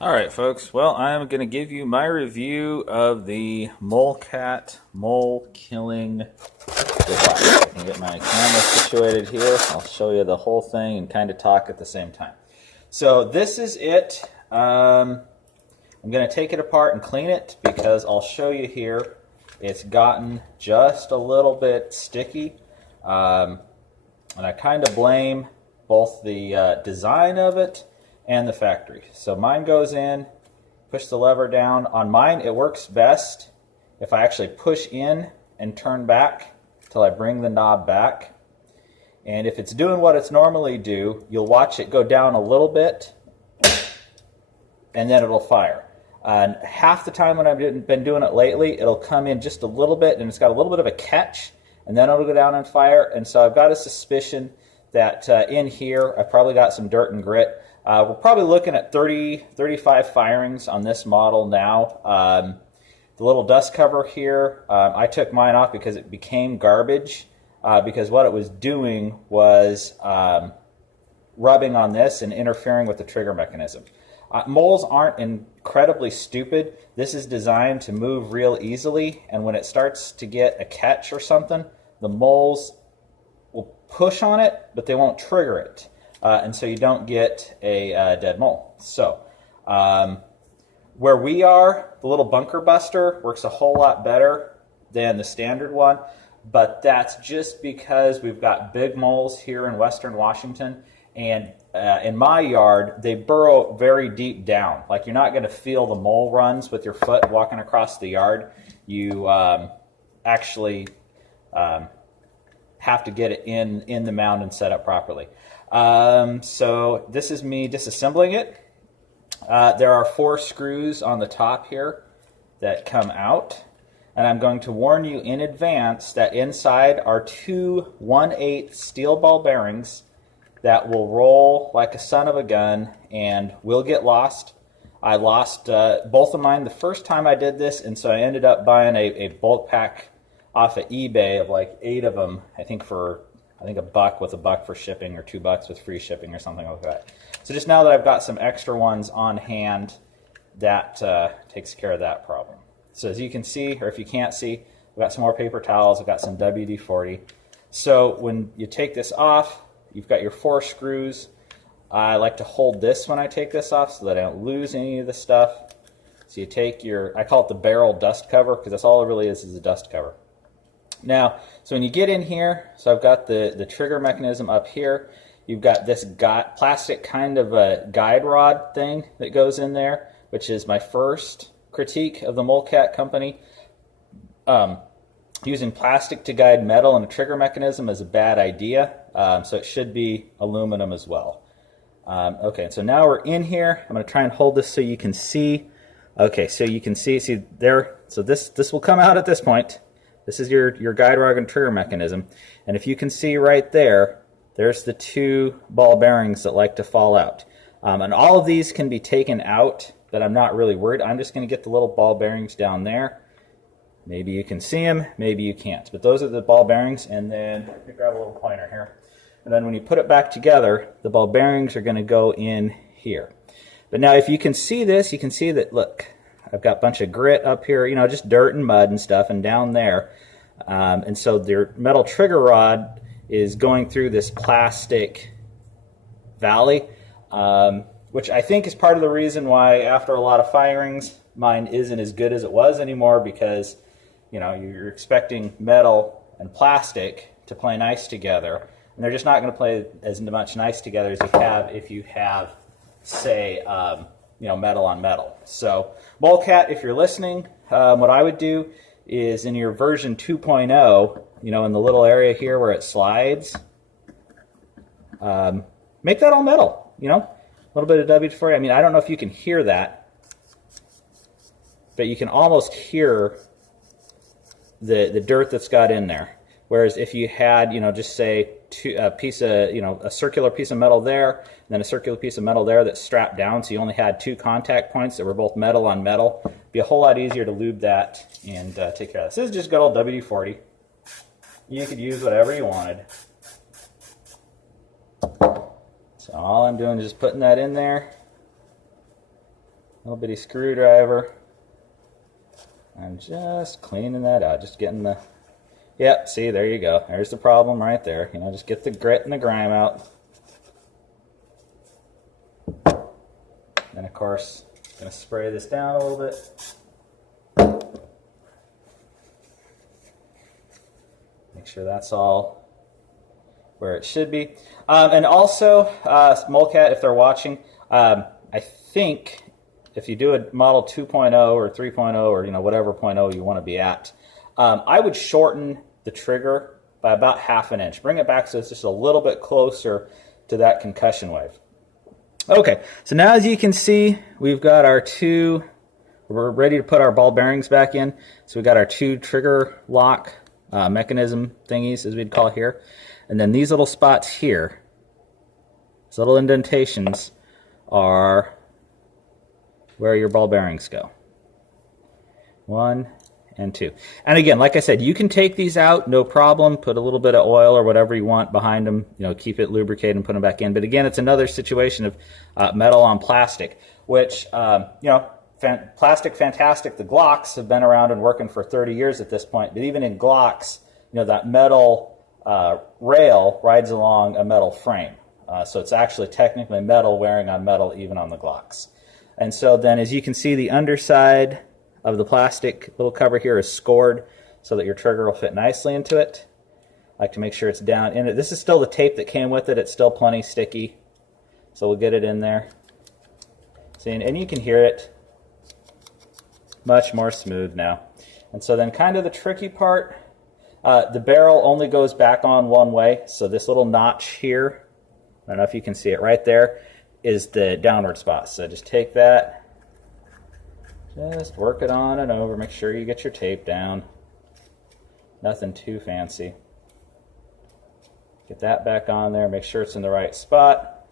Alright folks, well I'm going to give you my review of the MOLECAT mole killing device. I can get my camera situated here. I'll show you the whole thing and kind of talk at the same time. So this is it. I'm going to take it apart and clean it because I'll show you here it's gotten just a little bit sticky. And I kind of blame both the design of it and the factory. So mine goes in, push the lever down. On mine it works best if I actually push in and turn back till I bring the knob back. And if it's doing what it's normally do, you'll watch it go down a little bit and then it'll fire. And half the time when I've been doing it lately, it'll come in just a little bit and it's got a little bit of a catch and then it'll go down and fire. And so I've got a suspicion that in here I've probably got some dirt and grit. We're probably looking at 35 firings on this model now. The little dust cover here, I took mine off because it became garbage, because what it was doing was rubbing on this and interfering with the trigger mechanism. Moles aren't incredibly stupid. This is designed to move real easily, and when it starts to get a catch or something, the moles will push on it, but they won't trigger it. And so you don't get a dead mole. So where we are, the little bunker buster works a whole lot better than the standard one, but that's just because we've got big moles here in western Washington, and in my yard they burrow very deep down. Like, you're not going to feel the mole runs with your foot walking across the yard. You actually have to get it in the mound and set up properly. So this is me disassembling it. There are 4 screws on the top here that come out, and I'm going to warn you in advance that inside are 2 1/8 steel ball bearings that will roll like a son of a gun and will get lost. I lost both of mine the first time I did this, and so I ended up buying a bulk pack off of eBay of like 8 of them, I think $1 with $1 for shipping, or $2 with free shipping, or something like that. So just now that I've got some extra ones on hand, that takes care of that problem. So as you can see, or if you can't see, I've got some more paper towels, I've got some WD-40. So when you take this off, you've got your 4 screws. I like to hold this when I take this off so that I don't lose any of the stuff. So you take your, I call it the barrel dust cover, because that's all it really is a dust cover. Now, so when you get in here, so I've got the trigger mechanism up here. You've got this plastic kind of a guide rod thing that goes in there, which is my first critique of the MOLECAT company. Using plastic to guide metal in a trigger mechanism is a bad idea, so it should be aluminum as well. Okay, so now we're in here. I'm going to try and hold this so you can see. Okay, so you can see there. So this will come out at this point. This is your guide rod and trigger mechanism. And if you can see right there, there's the 2 ball bearings that like to fall out. And all of these can be taken out, but I'm not really worried. I'm just going to get the little ball bearings down there. Maybe you can see them, maybe you can't. But those are the ball bearings, and then let me grab a little pointer here. And then when you put it back together, the ball bearings are going to go in here. But now if you can see this, you can see that, look, I've got a bunch of grit up here, you know, just dirt and mud and stuff, and down there. And so their metal trigger rod is going through this plastic valley, which I think is part of the reason why after a lot of firings, mine isn't as good as it was anymore, because, you know, you're expecting metal and plastic to play nice together, and they're just not going to play as much nice together as you have if you have, say, you know, metal on metal. So MOLECAT, if you're listening, what I would do is in your version 2.0, you know, in the little area here where it slides, make that all metal, you know, a little bit of WD-40. I mean, I don't know if you can hear that, but you can almost hear the dirt that's got in there. Whereas if you had, you know, just say a piece of, you know, a circular piece of metal there, and then a circular piece of metal there that's strapped down, so you only had 2 contact points that were both metal on metal, it'd be a whole lot easier to lube that and take care of this. This is just good old WD-40. You could use whatever you wanted. So all I'm doing is just putting that in there. little bitty screwdriver. I'm just cleaning that out, just getting the, yep, see, there you go. There's the problem right there. You know, just get the grit and the grime out. And of course, I'm going to spray this down a little bit. Make sure that's all where it should be. And also, MOLECAT, if they're watching, I think if you do a model 2.0 or 3.0 or whatever 0.0 you want to be at, I would shorten the trigger by about 1/2 inch. Bring it back so it's just a little bit closer to that concussion wave. Okay, so now as you can see, we've got our we're ready to put our ball bearings back in. So we've got our 2 trigger lock mechanism thingies, as we'd call it here. And then these little spots here, these little indentations, are where your ball bearings go. 1 and 2. And again, like I said, you can take these out, no problem. Put a little bit of oil or whatever you want behind them. Keep it lubricated and put them back in. But again, it's another situation of metal on plastic, which plastic, fantastic. The Glocks have been around and working for 30 years at this point. But even in Glocks, that metal rail rides along a metal frame. So it's actually technically metal wearing on metal, even on the Glocks. And so then, as you can see, the underside of the plastic little cover here is scored so that your trigger will fit nicely into it. I like to make sure it's down in it. This is still the tape that came with it. It's still plenty sticky, so we'll get it in there. See, and you can hear it much more smooth now. And so then kind of the tricky part, the barrel only goes back on one way, so this little notch here, I don't know if you can see it right there, is the downward spot. So just take that, just work it on and over, make sure you get your tape down. Nothing too fancy. Get that back on there, make sure it's in the right spot.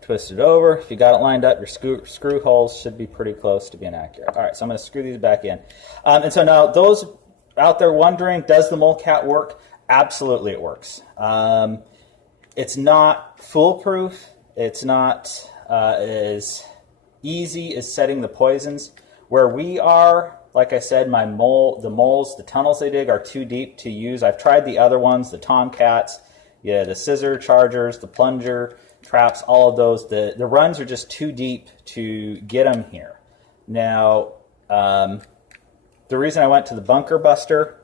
Twist it over. If you got it lined up, your screw holes should be pretty close to being accurate. All right, so I'm going to screw these back in. And so now, those out there wondering, does the MOLECAT work? Absolutely it works. It's not foolproof. It's not as easy as setting the poisons. Where we are, like I said, the moles, the tunnels they dig are too deep to use. I've tried the other ones, the Tomcats, the scissor chargers, the plunger traps, all of those. The runs are just too deep to get them here. Now, the reason I went to the bunker buster,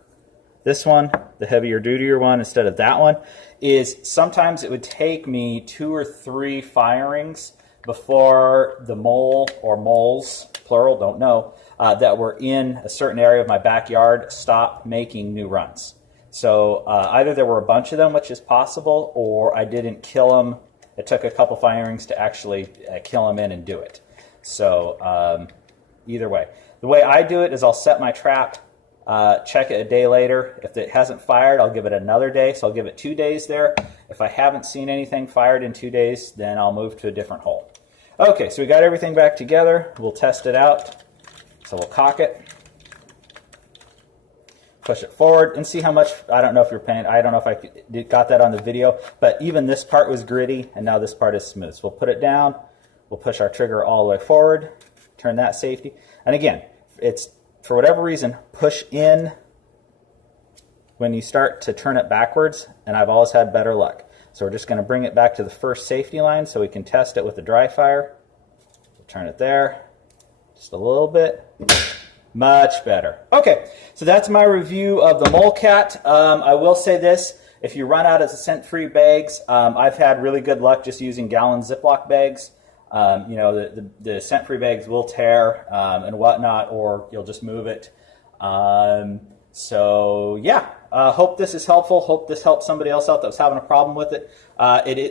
this one, the heavier duty one instead of that one, is sometimes it would take me 2 or 3 firings before the mole or moles, plural, don't know, that were in a certain area of my backyard stopped making new runs. So either there were a bunch of them, which is possible, or I didn't kill them. It took a couple firings to actually kill them in and do it. So either way. The way I do it is I'll set my trap, check it a day later. If it hasn't fired, I'll give it another day. So I'll give it 2 days there. If I haven't seen anything fired in 2 days, then I'll move to a different hole. Okay, so we got everything back together. We'll test it out. So we'll cock it, push it forward, and see how much, I don't know if you're paying, I don't know if I got that on the video, but even this part was gritty, and now this part is smooth. So we'll put it down, we'll push our trigger all the way forward, turn that safety, and again, it's, for whatever reason, push in when you start to turn it backwards, and I've always had better luck. So we're just going to bring it back to the first safety line so we can test it with the dry fire. We'll turn it there, just a little bit. Much better. Okay, so that's my review of the MOLECAT. I will say this, if you run out of the scent-free bags, I've had really good luck just using gallon Ziploc bags. You know, the scent-free bags will tear and whatnot, or you'll just move it. So yeah, hope this is helpful. Hope this helps somebody else out that was having a problem with it.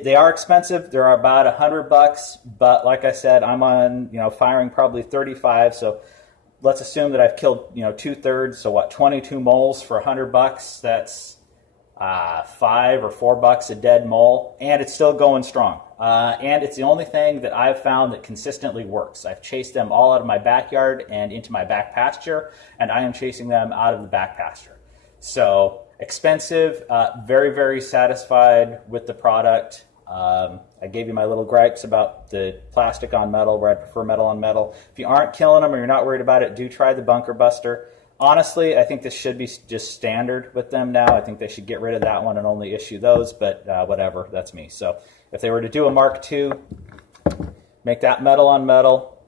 They are expensive. They're about $100, but like I said, I'm on, firing probably 35. So let's assume that I've killed, 2/3. So what, 22 moles for $100? That's $5 or $4 a dead mole, and it's still going strong. And it's the only thing that I've found that consistently works. I've chased them all out of my backyard and into my back pasture, and I am chasing them out of the back pasture. So expensive, very, very satisfied with the product. I gave you my little gripes about the plastic on metal, where I prefer metal on metal. If you aren't killing them or you're not worried about it, do try the bunker buster. Honestly, I think this should be just standard with them now. I think they should get rid of that one and only issue those, but whatever, that's me. So if they were to do a Mark II, make that metal on metal,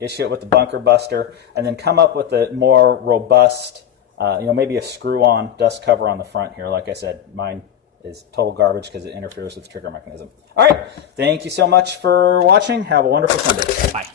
issue it with the bunker buster, and then come up with a more robust, maybe a screw-on dust cover on the front here. Like I said, mine is total garbage because it interferes with the trigger mechanism. All right, thank you so much for watching. Have a wonderful Sunday. Bye.